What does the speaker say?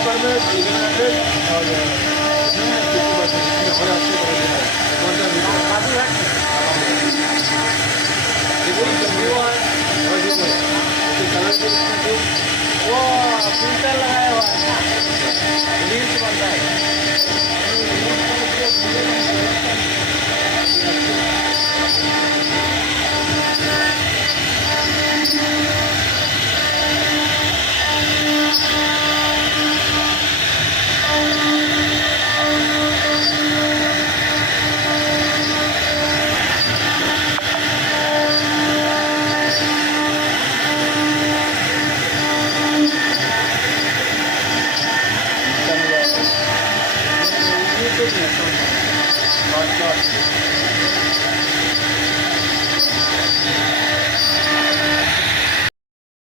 paper में 1100 और इसमें 50% इसमें और अच्छे क्वालिटी है कौन सा काफी है देखो ये है और ये कलर जो वो फिल्टर लगाया हुआ है रील्स बनता है